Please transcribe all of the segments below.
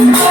He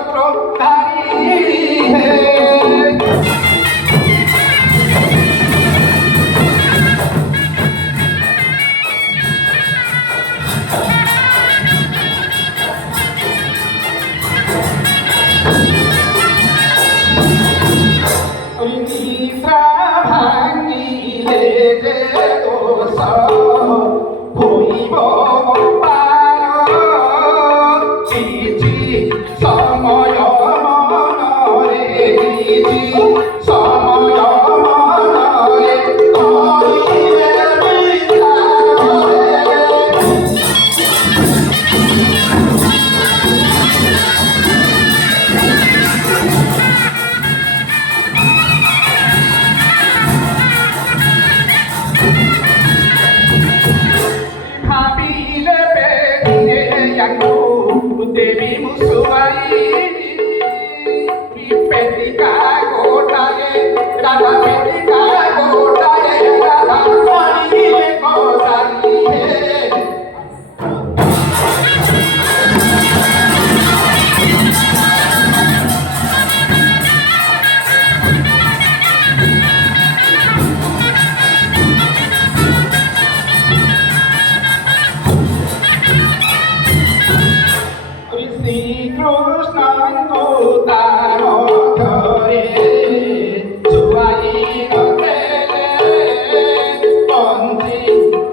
चक्रधारी है। निद्रा भांगिले जे दोष होइब समय मनरे समय मनरे भाविले बेगे यांगो देवी मुसुवाई पेटिका गोटाए राधा पेटिका गोटाए राधा पानी गोटाई है। श्री कृष्ण तार धरे छुआई पंजी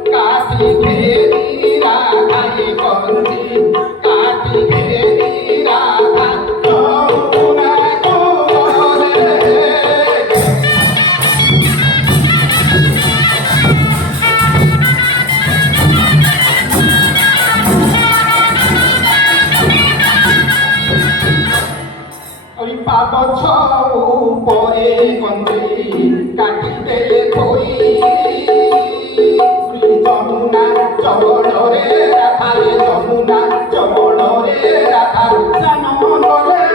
काटी घेरी राधाई पंजी काटी घेरी राधा यमुना कूले। पाप छऊ परे गंजी काटी देले कोई जमुना चबड़ रे राधा रे जमुना चबड़ रे राधा सानन रे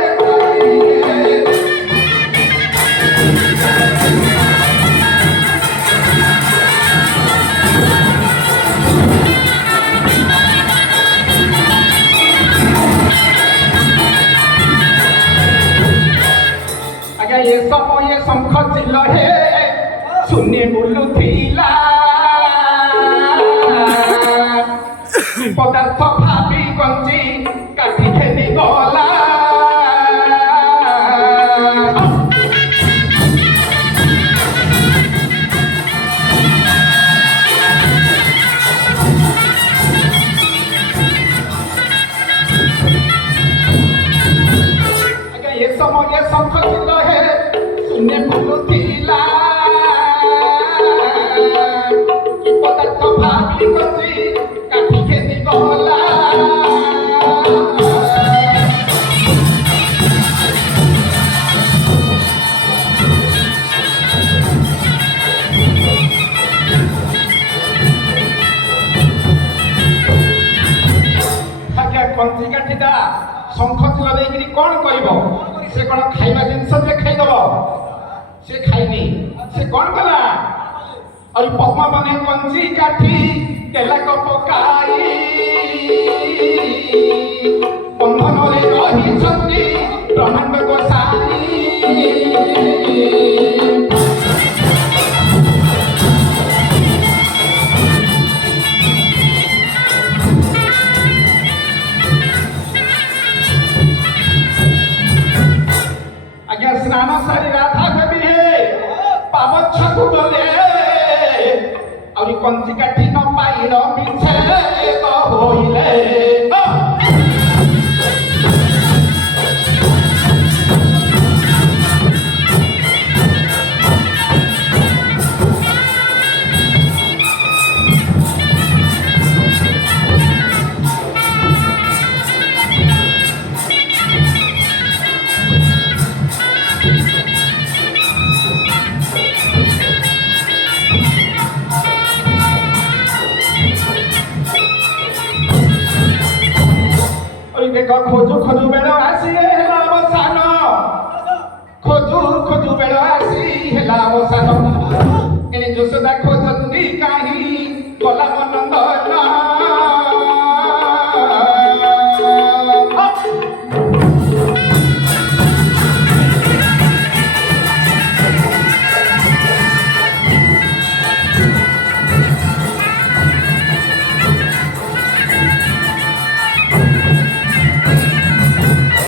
ये समय शंख चिल हे शून्य बुलु थिला पदार्थ भावी गंजी काटी खेली गला। ये समय शंख चिल हे शून्य बुलु थिला पदार्थ भावी गंजी काटी खेली गला। कंची काठीटा शंख चिल देकरी कौन कर से कौन खाइबा जिनस जे खाइदब से खाइनी से कौन कला और पद्मा बने कंची काठी तेलक पकाई बंधन रे रही छंती ब्रह्मांड गोसाई। स्नान सारी राधा देवी है पावछ गले और कंची काठी न पाइल मिछे होइले। खोजू खोजू बेड़ आसी हेला अवसान खोजू खोजू बेड़ आसी हेला अवसान एने जोशोदा खोजती काहे